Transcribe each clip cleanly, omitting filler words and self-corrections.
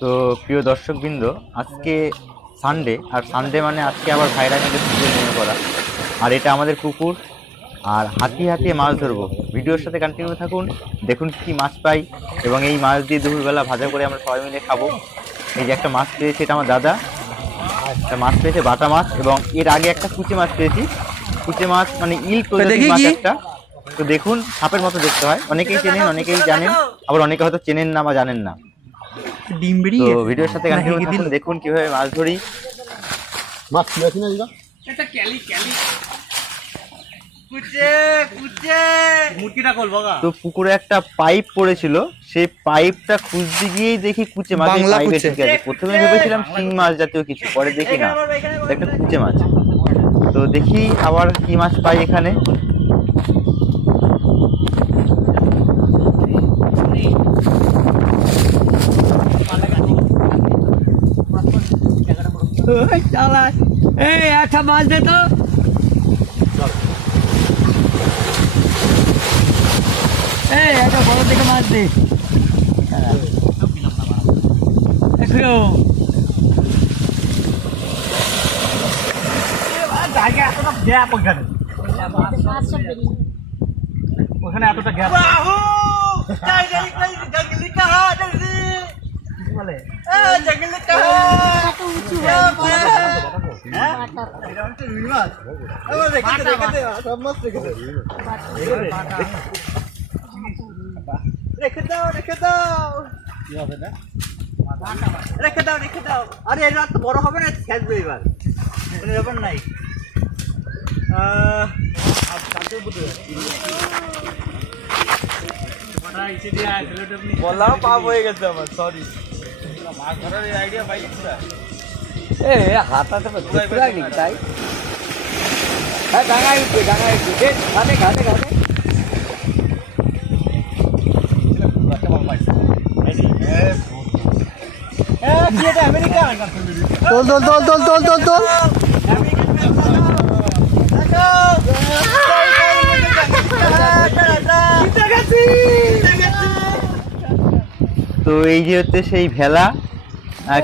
তো প্রিয় দর্শকবৃন্দ, আজকে সানডে, আর সানডে মানে আজকে আবার ভাইরা মিলে পুকুরে নেমে পড়া। আর এটা আমাদের পুকুর, আর হাতিয়ে হাতিয়ে মাছ ধরবো। ভিডিওর সাথে কন্টিনিউ থাকুন, দেখুন কি মাছ পাই, এবং এই মাছ দিয়ে দুপুরবেলা ভাজা করে আমরা সবাই মিলে খাবো। এই যে একটা মাছ পেয়েছি, এটা আমার দাদা একটা মাছ পেয়েছে, বাটা মাছ, এবং এর আগে একটা কুচে মাছ পেয়েছি। কুচে মাছ মানে ইল প্রজাতির মাছ একটা। তো দেখুন, সাপের মতো দেখতে হয়, অনেকেই চেনেন, অনেকেই জানেন, আবার অনেকে হয়তো চেনেন না বা জানেন না। তো ভিডিওর সাথে কন্টিনিউ থাকুন, দেখুন কিভাবে মাছ ধরি। মাছ কি আছে না দিদা? এটা ক্যালি ক্যালি কুচে কুচে মুরগিটা কল বাগা। তো পুকুরে একটা পাইপ পড়েছিল, সেই পাইপটা খুঁজতে গিয়েই দেখি কুচে মাছ পাইপে ঠিক আছে। প্রথমে ভেবেছিলাম শিং মাছ জাতীয় কিছু, পরে দেখি না, একটা কুচে মাছ। তো দেখি আবার কি মাছ পাই এখানে। একটা মাছ দে তো। একটা বড় থেকে মাছ দে। ওখানে এতটা গ্যাপ রেখে দাও রেখে দাও রেখে দাও রেখে দাও। আরে এর রাত তো বড় হবে না, খেলবে এবার কোনো ব্যাপার নাই। বললাম পাপ হয়ে গেছে আমার, সরি। মাছ ধরার আইডিয়া পাইলি না? হাতাতে তাই হ্যাঁ, ডাঙায় উঠবে ডাঙায় উঠবে, ঘাটে ঘাটে ঘাটে। তোল তোল তোল তোল তোল তোল তোল। তো এই যে হচ্ছে সেই ভেলা,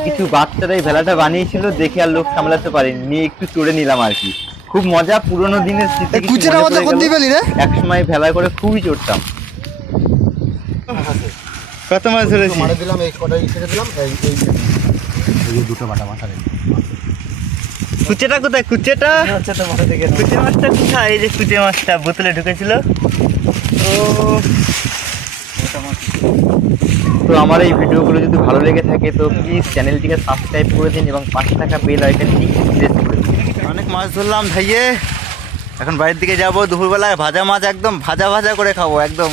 কিছু বাচ্চারা এই ভেলাটা বানিয়েছিল, দেখে আর লোক সামলাতে পারেনি, নিয়ে একটু চড়ে নিলাম আর কি। খুব মজা, পুরোনো দিনের স্মৃতি। এক সময় ভেলা করে খুবই চড়তাম। কত মাছ ধরেছি? দিলাম এই কটাই ছেড়ে দিলাম। এই দুটো বাটা মাছ। কুচেটা কোথায়? কুচেটা কুচে মাছটা কোথায়? এই যে কুচে মাছটা বোতলে ঢুকেছিল। তো আমার এই ভিডিওগুলো যদি ভালো লেগে থাকে তো প্লিজ চ্যানেলটিকে সাবস্ক্রাইব করে দিন এবং পাশে থাকা বেল আইকনটি প্রেস করে দিন। অনেক মাছ ধরলাম ভাইয়ে, এখন বাড়ির দিকে যাবো। দুপুরবেলায় ভাজা মাছ একদম ভাজা ভাজা করে খাবো, একদম